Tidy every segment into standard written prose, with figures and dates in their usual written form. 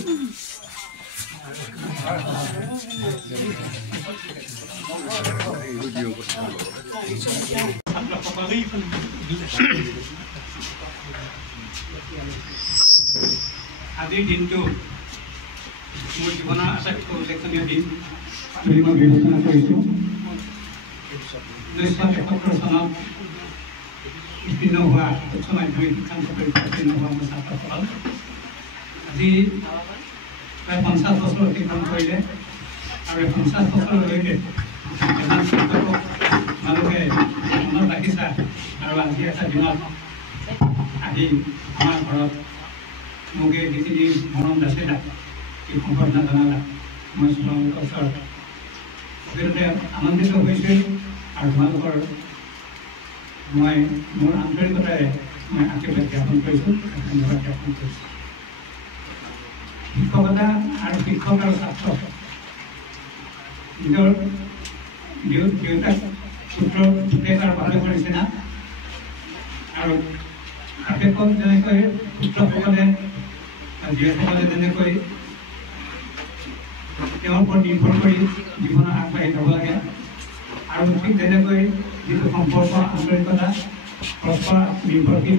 আজিৰ দিনটো মোৰ জীৱনৰ আটাইতকৈ উল্লেখনীয় দিন বুলি মই বিবেচনা কৰিছোঁ। 1971 চনত উত্তীৰ্ণ হোৱা উচ্চ মাধ্যমিক শিক্ষান্ত পৰীক্ষা উত্তীৰ্ণ হোৱা মোৰ ছাত্ৰসকল আজি প্ৰায় 50 বছৰ অতিক্ৰম কৰিলে আৰু 50 বছৰলৈকে এজন শিক্ষকক তোমালোকে মনত ৰাখিছা আৰু আজি এটা দিনত আহি আমাৰ ঘৰত মোক এই যিখিনি মৰম যাচিলা এই সম্বৰ্ধনা জনালা মই তোমালোকৰ ওচৰত প্ৰকৃততে আনন্দিত হৈছোঁ আৰু তোমালোকৰ মই মোৰ আন্তৰিকতাৰে মই আশীৰ্বাদ জ্ঞাপন কৰিছোঁ ধন্যবাদ জ্ঞাপন কৰিছোঁ। শিক্ষকতা আৰু শিক্ষক আৰু ছাত্ৰ নিজৰ দেউতাক পুত্ৰ পুতেক আৰু বাপেকৰ নিচিনা আৰু বাপেকক যেনেকৈ পুত্ৰসকলে জীয়েকসকলে যেনেকৈ তেওঁৰ ওপৰত নিৰ্ভৰ কৰি জীৱনত আগবাঢ়ি যাব লাগে আৰু ঠিক তেনেকৈ যিটো সম্পৰ্ক আন্তৰিকতা পৰস্পৰ নিৰ্ভৰশীল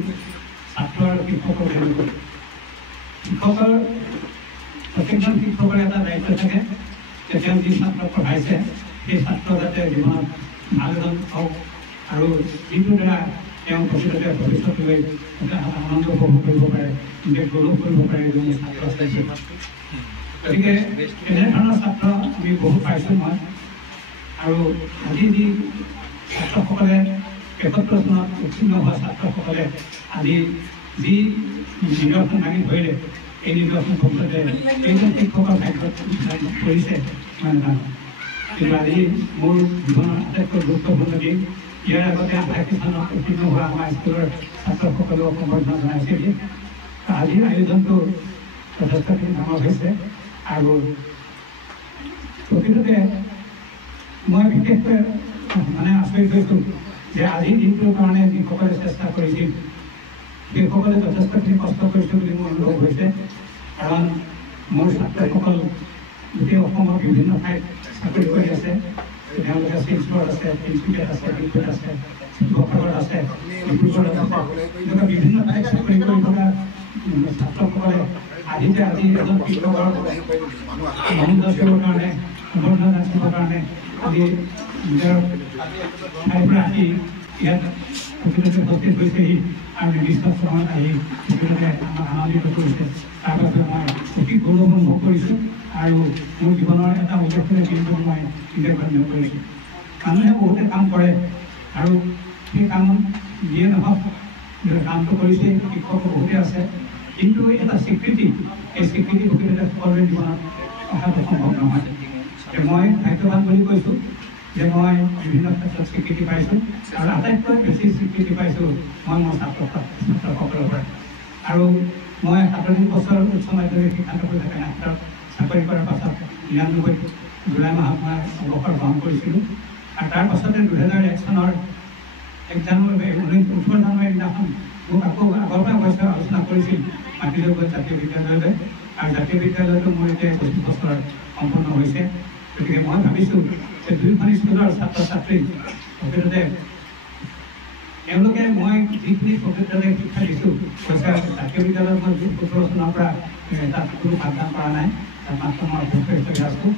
ছাত্ৰ আৰু শিক্ষকৰ তেনেকৈ শিক্ষকৰ প্ৰত্যেকজন শিক্ষকৰ এটা দায়িত্ব থাকে যে তেওঁ যি ছাত্ৰক পঢ়াইছে সেই ছাত্ৰ যাতে জীৱনত ভাল এজন হওক আৰু যিটোৰ দ্বাৰা তেওঁ প্ৰকৃততে ভৱিষ্যতলৈ এটা আনন্দ উপভোগ কৰিব পাৰে নিজে গৌৰৱ কৰিব পাৰে এজনী ছাত্ৰ আছে। গতিকে এনেধৰণৰ ছাত্ৰ আমি বহুত পাইছোঁ মই আৰু আজি যি ছাত্ৰসকলে ৭১ চনত উত্তীৰ্ণ হোৱা ছাত্ৰসকলে আজি যি নিদৰ্শন দাঙি ধৰিলে এই নিদৰ্শন ভৱিষ্যতে কেইজন শিক্ষকৰ ভাগ্যত কৰিছে মই নাজানো কিন্তু আজি মোৰ জীৱনৰ আটাইতকৈ গুৰুত্বপূৰ্ণ দিন। ইয়াৰ আগতে ৮৮ চনত উত্তীৰ্ণ হোৱা আমাৰ স্কুলৰ ছাত্ৰসকলেও সম্বৰ্ধনা জনাইছিল। আজিৰ আয়োজনটো যথেষ্টখিনি ডাঙৰ হৈছে আৰু প্ৰকৃততে মই বিশেষকৈ আচৰিত হৈছোঁ যে আজিৰ দিনটোৰ কাৰণে যিসকলে চেষ্টা কৰিছিল সেইসকলে যথেষ্টখিনি কষ্ট কৰিছে বুলি মোৰ অনুভৱ হৈছে কাৰণ মোৰ ছাত্ৰসকল গোটেই অসমৰ বিভিন্ন ঠাইত চাকৰি কৰি আছে। তেওঁলোকে শিলচৰত আছে, তিনিচুকীয়াত আছে, ডিব্ৰুগড়ত আছে, শিৱসাগৰত আছে, ডিব্ৰুগড়ত আছে, এনেকুৱা বিভিন্ন ঠাইত চাকৰি কৰি থকা ছাত্ৰসকলে আজি এজন শিক্ষকৰ মনোনয়ন কৰিবৰ কাৰণে সম্বৰ্ধনা যাচিবৰ কাৰণে আজি নিজৰ ঠাইৰ পৰা আহি ইয়াত প্ৰকৃততে উপস্থিত হৈছেহি আৰু নিৰ্দিষ্ট সময়ত আহি প্ৰকৃততে আমাক আনন্দিত কৰিছে। তাৰ বাবে মই অতি গৌৰৱ অনুভৱ কৰিছোঁ আৰু মোৰ জীৱনৰ এটা উল্লেখনীয় দিন বুলি মই নিজে গণ্য কৰিছোঁ। মানুহে বহুতে কাম কৰে আৰু সেই কাম যিয়ে নহওক কামটো কৰিছে শিক্ষক বহুতে আছে কিন্তু এটা স্বীকৃতি এই স্বীকৃতি প্ৰকৃততে সকলোৰে জীৱনত অহাটো সম্ভৱ নহয়। মই ভাগ্যৱান বুলি কৈছোঁ যে মই বিভিন্ন ক্ষেত্ৰত স্বীকৃতি পাইছোঁ আৰু আটাইতকৈ বেছি স্বীকৃতি পাইছোঁ মই মোৰ ছাত্ৰসকলৰ পৰা আৰু মই ৩৭ বছৰ উচ্চ মাধ্যমিক শিক্ষান্ত পৰীক্ষা চাকৰি কৰাৰ পাছত ৯৯ জুলাই মাহত মই অৱসৰ গ্ৰহণ কৰিছিলোঁ আৰু তাৰ পাছতে ২০০১ চনৰ ১ জানুৱাৰী ১৮ জানুৱাৰীৰ দিনাখন মোক আকৌ আগৰ পৰা অৱশ্যে আলোচনা কৰিছিল মাতি লৈ গ'ল জাতীয় বিদ্যালয়লৈ আৰু জাতীয় বিদ্যালয়তো মোৰ এতিয়া ২৫ বছৰ সম্পন্ন হৈছে। গতিকে মই ভাবিছোঁ যে দুয়োখন স্কুলৰ ছাত্ৰ ছাত্ৰী প্ৰকৃততে তেওঁলোকে মই যিখিনি প্ৰকৃততে শিক্ষা দিছোঁ জাতীয় বিদ্যালয়ত মই ১৭ চনৰ পৰা তাত কোনো পাঠদান কৰা নাই তাত মাত্ৰ মই অধ্যক্ষ হিচাপে আছোঁ।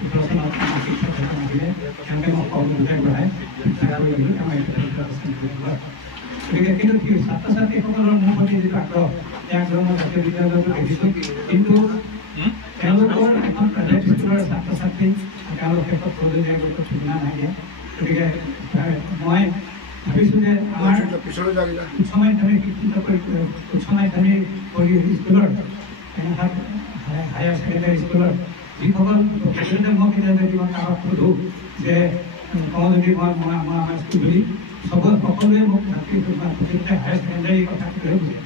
১৭ চনত আমাৰ শিক্ষক আহিলে তেওঁলোকে মোক সকলো বুজাই পঢ়াই শিক্ষা কৰি দিলোঁ আমাৰ গতিকে কিন্তু ছাত্ৰ ছাত্ৰীসকলৰ মোৰ প্ৰতি যিটো আগ্ৰহ সেই আগ্ৰহ মই জাতীয় বিদ্যালয়তো দেখিছোঁ কিন্তু তেওঁলোকৰ এখন প্ৰাইভেট স্কুলৰ ছাত্ৰ ছাত্ৰী তেওঁলোক শেষত প্ৰয়োজনীয় গুৰুত্ব সুবিধা নাই দিয়ে। গতিকে মই ভাবিছোঁ যে আমাৰ উচ্চ মাধ্যমিক স্কুলৰ হায়াৰ ছেকেণ্ডেৰী স্কুলৰ যিসকল প্ৰকৃততে মই কেতিয়াবা যদি মই কাৰোবাক সোধোঁ যে কওঁ যদি মই আমাৰ স্কুল বুলি সকলোৱে মোক প্ৰকৃততে হায়াৰ ছেকেণ্ডেৰী কথা কৈ বুজে